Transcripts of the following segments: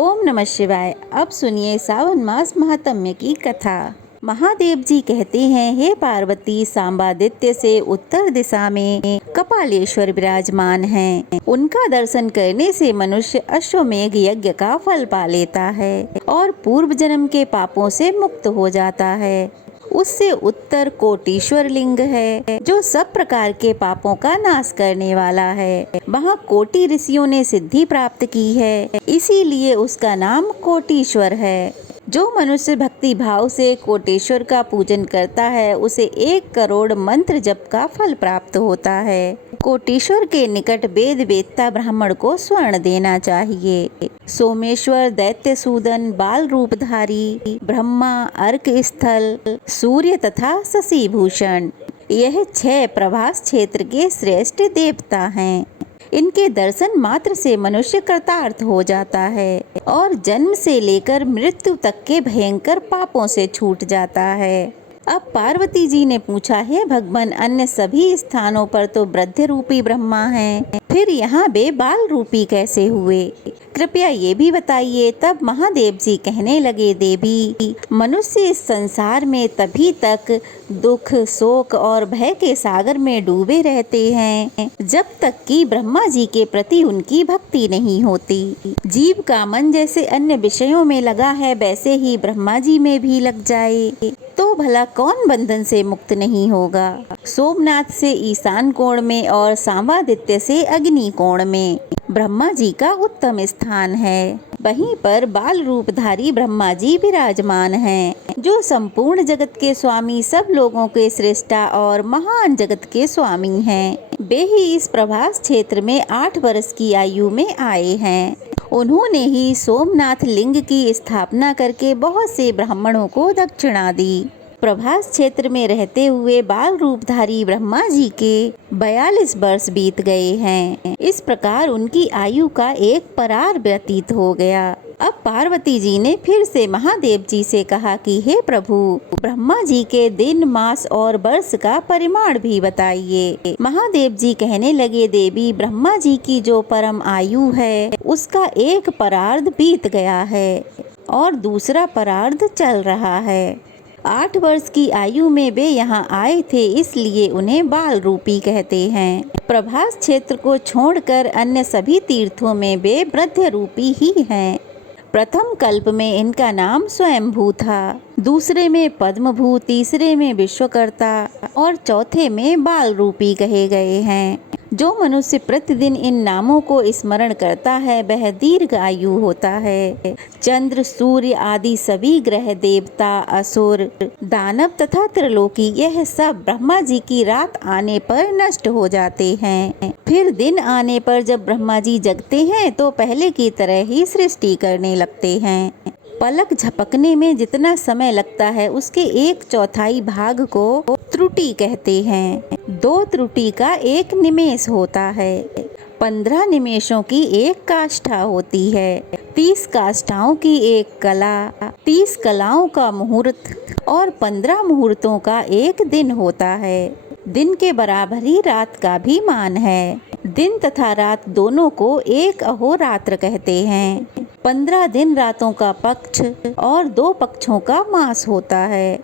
ओम नमः शिवाय। अब सुनिए सावन मास महात्म्य की कथा। महादेव जी कहते हैं, हे पार्वती, सांबादित्य से उत्तर दिशा में कपालेश्वर विराजमान हैं। उनका दर्शन करने से मनुष्य अश्वमेघ यज्ञ का फल पा लेता है और पूर्व जन्म के पापों से मुक्त हो जाता है। उससे उत्तर कोटीश्वर लिंग है, जो सब प्रकार के पापों का नाश करने वाला है। वहाँ कोटि ऋषियों ने सिद्धि प्राप्त की है, इसीलिए उसका नाम कोटीश्वर है। जो मनुष्य भक्ति भाव से कोटेश्वर का पूजन करता है, उसे 1 करोड़ मंत्र जप का फल प्राप्त होता है। कोटेश्वर के निकट वेद वेत्ता ब्राह्मण को स्वर्ण देना चाहिए। सोमेश्वर, दैत्यसूदन, बाल रूपधारी, ब्रह्मा, अर्क स्थल, सूर्य तथा शशिभूषण, यह 6 प्रभास क्षेत्र के श्रेष्ठ देवता हैं। इनके दर्शन मात्र से मनुष्य कृतार्थ हो जाता है और जन्म से लेकर मृत्यु तक के भयंकर पापों से छूट जाता है। अब पार्वती जी ने पूछा, है भगवान, अन्य सभी स्थानों पर तो वृद्ध रूपी ब्रह्मा हैं, फिर यहाँ वे बाल रूपी कैसे हुए? कृपया ये भी बताइए। तब महादेव जी कहने लगे, देवी, मनुष्य इस संसार में तभी तक दुख, शोक और भय के सागर में डूबे रहते हैं जब तक कि ब्रह्मा जी के प्रति उनकी भक्ति नहीं होती। जीव का मन जैसे अन्य विषयों में लगा है, वैसे ही ब्रह्मा जी में भी लग जाए तो भला कौन बंधन से मुक्त नहीं होगा? सोमनाथ से ईशान कोण में और सांबादित्य से अग्नि कोण में ब्रह्मा जी का उत्तम स्थान है। वहीं पर बाल रूपधारी ब्रह्मा जी विराजमान हैं, जो संपूर्ण जगत के स्वामी, सब लोगों के श्रेष्ठा और महान जगत के स्वामी हैं। वे ही इस प्रभास क्षेत्र में 8 वर्ष की आयु में आए हैं। उन्होंने ही सोमनाथ लिंग की स्थापना करके बहुत से ब्राह्मणों को दक्षिणा दी। प्रभास क्षेत्र में रहते हुए बाल रूपधारी ब्रह्मा जी के 42 वर्ष बीत गए हैं। इस प्रकार उनकी आयु का एक परार व्यतीत हो गया। अब पार्वती जी ने फिर से महादेव जी से कहा कि हे प्रभु, ब्रह्मा जी के दिन, मास और वर्ष का परिमाण भी बताइए। महादेव जी कहने लगे, देवी, ब्रह्मा जी की जो परम आयु है, उसका एक परार्ध बीत गया है और दूसरा परार्ध चल रहा है। 8 वर्ष की आयु में वे यहाँ आए थे, इसलिए उन्हें बाल रूपी कहते हैं। प्रभास क्षेत्र को छोड़कर अन्य सभी तीर्थों में वे वृद्ध रूपी ही हैं। प्रथम कल्प में इनका नाम स्वयंभू था, दूसरे में पद्मभू, तीसरे में विश्वकर्ता और चौथे में बाल रूपी कहे गए हैं। जो मनुष्य प्रतिदिन इन नामों को स्मरण करता है, वह दीर्घ आयु होता है। चंद्र, सूर्य आदि सभी ग्रह, देवता, असुर, दानव तथा त्रिलोकी, यह सब ब्रह्मा जी की रात आने पर नष्ट हो जाते हैं। फिर दिन आने पर जब ब्रह्मा जी जगते हैं तो पहले की तरह ही सृष्टि करने लगते हैं। पलक झपकने में जितना समय लगता है, उसके 1/4 भाग को त्रुटि कहते हैं। 2 त्रुटि का 1 निमेष होता है। 15 निमेषों की 1 काष्ठा होती है। 30 काष्ठाओं की 1 कला, 30 कलाओं का मुहूर्त और 15 मुहूर्तों का 1 दिन होता है। दिन के बराबर ही रात का भी मान है। दिन तथा रात दोनों को 1 अहोरात्र कहते हैं। 15 दिन रातों का पक्ष और 2 पक्षों का मास होता है।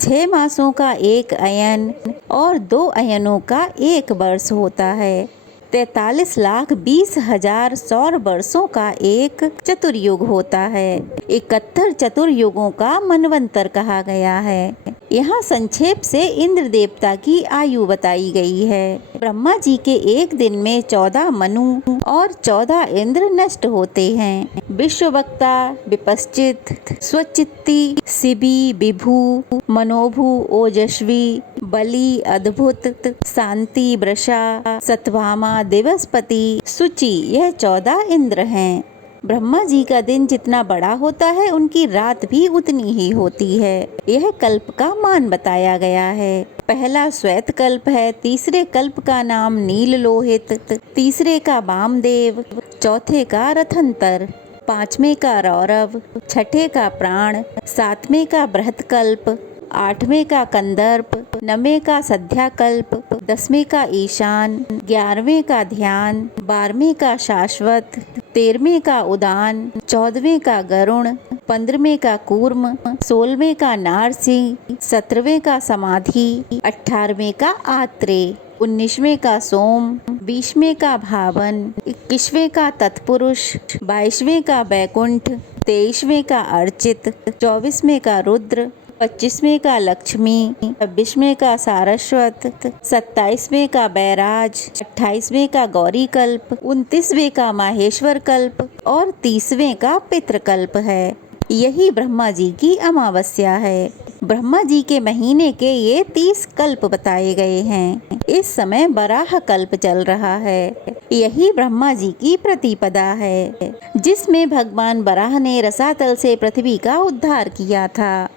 6 मासों का 1 अयन और 2 अयनों का 1 वर्ष होता है। 43,20,000 सौर वर्षों का 1 चतुर्युग होता है। 71 चतुर्युगों का मनवंतर कहा गया है। यहाँ संक्षेप से इंद्र देवता की आयु बताई गई है। ब्रह्मा जी के 1 दिन में 14 मनु और 14 इंद्र नष्ट होते हैं। विश्ववक्ता, विपश्चित, स्वचित्ती, शिबी, विभु, मनोभु, ओजस्वी, बलि, अद्भुत, शांति, वृषा, सत्भामा, दिवसपति, शुचि, यह 14 इंद्र हैं। ब्रह्मा जी का दिन जितना बड़ा होता है, उनकी रात भी उतनी ही होती है। यह कल्प का मान बताया गया है। पहला श्वेत कल्प है, तीसरे कल्प का नाम नील लोहित, तीसरे का वामदेव, चौथे का रथंतर, 5वें का रौरव, 6ठे का प्राण, 7वें का बृहत कल्प, 8वें का कंदर्प, 9वें का संध्याकल्प, 10वें का ईशान, 11वें का ध्यान, 12वें का शाश्वत, 13वें का उदान, 14वें का गरुण, 15वें का कूर्म, 16वें का नारसिंह, 17वें का समाधि, 18वें का आत्रेय, 19वें का सोम, 20वें का भावन, 21वें का तत्पुरुष, 22वें का बैकुंठ, 23वें का अर्चित, 24वें का रुद्र, 25वें का लक्ष्मी, 26वें का सारस्वत, 27वें का बैराज, 28वें का गौरी कल्प, 29वें का माहेश्वर कल्प और 30वें का पितृकल्प है। यही ब्रह्मा जी की अमावस्या है। ब्रह्मा जी के महीने के ये 30 कल्प बताए गए हैं। इस समय बराह कल्प चल रहा है। यही ब्रह्मा जी की प्रतिपदा है, जिसमें भगवान बराह ने रसातल से पृथ्वी का उद्धार किया था।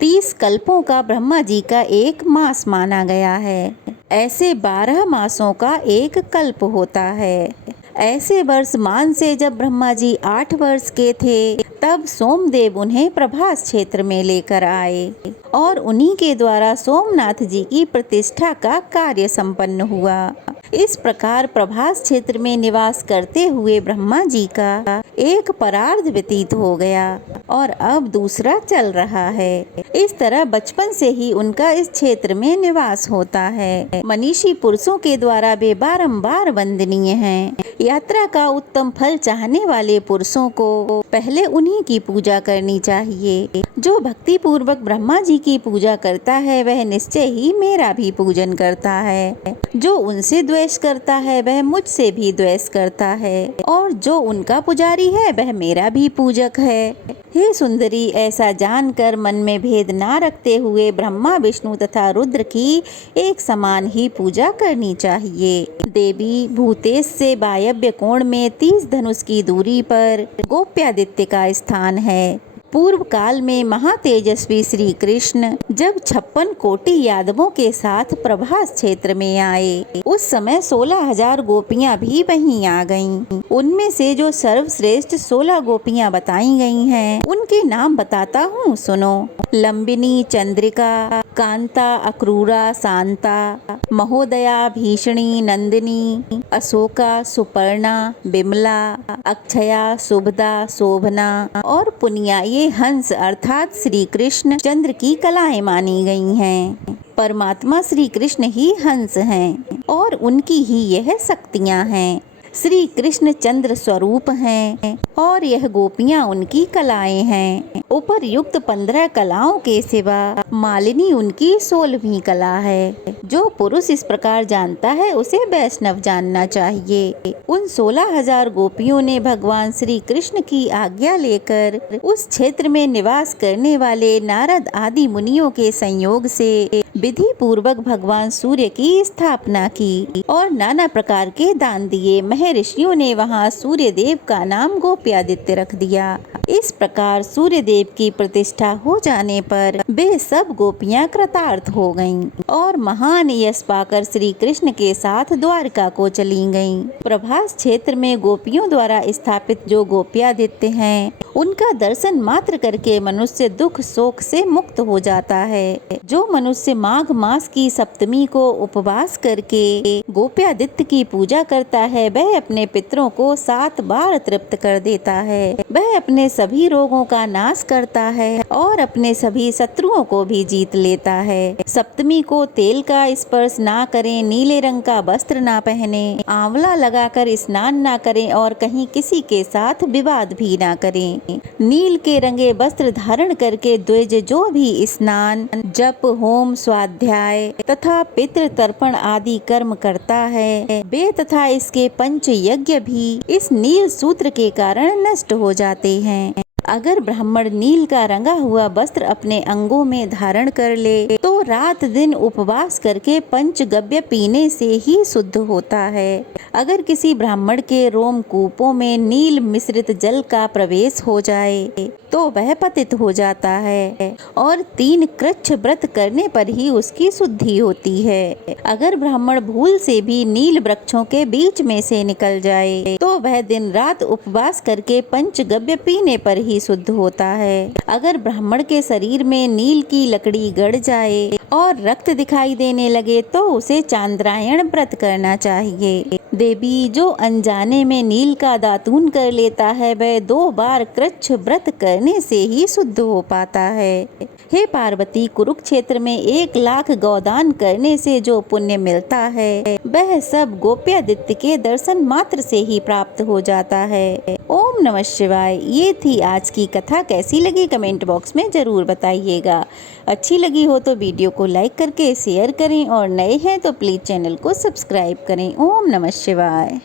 30 कल्पों का ब्रह्मा जी का एक मास माना गया है। ऐसे 12 मासों का एक कल्प होता है। ऐसे वर्षमान से जब ब्रह्मा जी 8 वर्ष के थे, तब सोमदेव उन्हें प्रभास क्षेत्र में लेकर आए और उन्हीं के द्वारा सोमनाथ जी की प्रतिष्ठा का कार्य संपन्न हुआ। इस प्रकार प्रभास क्षेत्र में निवास करते हुए ब्रह्मा जी का एक परार्ध व्यतीत हो गया और अब दूसरा चल रहा है। इस तरह बचपन से ही उनका इस क्षेत्र में निवास होता है। मनीषी पुरुषों के द्वारा वे बारंबार वंदनीय हैं। यात्रा का उत्तम फल चाहने वाले पुरुषों को पहले उन्हीं की पूजा करनी चाहिए। जो भक्ति पूर्वक ब्रह्मा जी की पूजा करता है, वह निश्चय ही मेरा भी पूजन करता है। जो उनसे द्वेष करता है, वह मुझसे भी द्वेष करता है, और जो उनका पुजारी है, वह मेरा भी पूजक है। हे सुंदरी, ऐसा जानकर मन में भेद ना रखते हुए ब्रह्मा, विष्णु तथा रुद्र की एक समान ही पूजा करनी चाहिए। देवी भूतेश से वायव्य कोण में 30 धनुष की दूरी पर गोप्यादित्य का स्थान है। पूर्व काल में महातेजस्वी श्री कृष्ण जब 56 कोटि यादवों के साथ प्रभास क्षेत्र में आए, उस समय 16,000 गोपियां भी वहीं आ गईं। उनमें से जो सर्वश्रेष्ठ 16 गोपियां बताई गई हैं, उनके नाम बताता हूँ, सुनो। लंबिनी, चंद्रिका, कांता, अक्रूरा, शांता, महोदया, भीषणी, नंदिनी, अशोका, सुपर्णा, बिमला, अक्षया, शुभदा, शोभना और पुनिया, ये हंस अर्थात श्री कृष्ण चंद्र की कलाएं मानी गई हैं। परमात्मा श्री कृष्ण ही हंस हैं और उनकी ही यह शक्तियां हैं। श्री कृष्ण चंद्र स्वरूप हैं और यह गोपियां उनकी कलाएं हैं। उपरयुक्त 15 कलाओं के सिवा मालिनी उनकी 16वीं कला है। जो पुरुष इस प्रकार जानता है, उसे वैष्णव जानना चाहिए। उन 16,000 गोपियों ने भगवान श्री कृष्ण की आज्ञा लेकर उस क्षेत्र में निवास करने वाले नारद आदि मुनियों के संयोग से विधि पूर्वक भगवान सूर्य की स्थापना की और नाना प्रकार के दान दिए। महर्षियों ने वहाँ सूर्य देव का नाम गोप्यादित्य रख दिया। इस प्रकार सूर्य देव की प्रतिष्ठा हो जाने पर वे सब गोपियां कृतार्थ हो गईं और महान यश पाकर श्री कृष्ण के साथ द्वारका को चली गईं। प्रभास क्षेत्र में गोपियों द्वारा स्थापित जो गोप्यादित्य हैं, उनका दर्शन मात्र करके मनुष्य दुख शोक से मुक्त हो जाता है। जो मनुष्य माघ मास की सप्तमी को उपवास करके गोप्यादित्य की पूजा करता है, वह अपने पितरों को 7 बार तृप्त कर देता है। वह अपने सभी रोगों का नाश करता है और अपने सभी शत्रुओं को भी जीत लेता है। सप्तमी को तेल का स्पर्श ना करें, नीले रंग का वस्त्र ना पहने, आंवला लगाकर स्नान ना करें और कहीं किसी के साथ विवाद भी ना करें। नील के रंगे वस्त्र धारण करके द्विज जो भी स्नान, जप, होम, स्वाध्याय तथा पितृ तर्पण आदि कर्म करता है, वे तथा इसके पंच यज्ञ भी इस नील सूत्र के कारण नष्ट हो जाते हैं। अगर ब्राह्मण नील का रंगा हुआ वस्त्र अपने अंगों में धारण कर ले, तो रात दिन उपवास करके पंचगव्य पीने से ही शुद्ध होता है। अगर किसी ब्राह्मण के रोमकूपों में नील मिश्रित जल का प्रवेश हो जाए, तो वह पतित हो जाता है और 3 कृच्छ व्रत करने पर ही उसकी शुद्धि होती है। अगर ब्राह्मण भूल से भी नील वृक्षों के बीच में से निकल जाए, तो वह दिन रात उपवास करके पंचगव्य पीने पर ही ही शुद्ध होता है। अगर ब्राह्मण के शरीर में नील की लकड़ी गड़ जाए और रक्त दिखाई देने लगे तो उसे चांद्रायण व्रत करना चाहिए। देवी, जो अनजाने में नील का दातून कर लेता है वह 2 बार कृच्छ व्रत करने से ही शुद्ध हो पाता है। हे पार्वती, कुरुक्षेत्र में 1 लाख गौदान करने से जो पुण्य मिलता है वह सब गोप्यादित्य के दर्शन मात्र से ही प्राप्त हो जाता है। ओम नमः शिवाय। ये थी आज की कथा। कैसी लगी कमेंट बॉक्स में जरूर बताइएगा। अच्छी लगी हो तो वीडियो को लाइक करके शेयर करें और नए हैं तो प्लीज चैनल को सब्सक्राइब करें। ओम नमः शिवाय।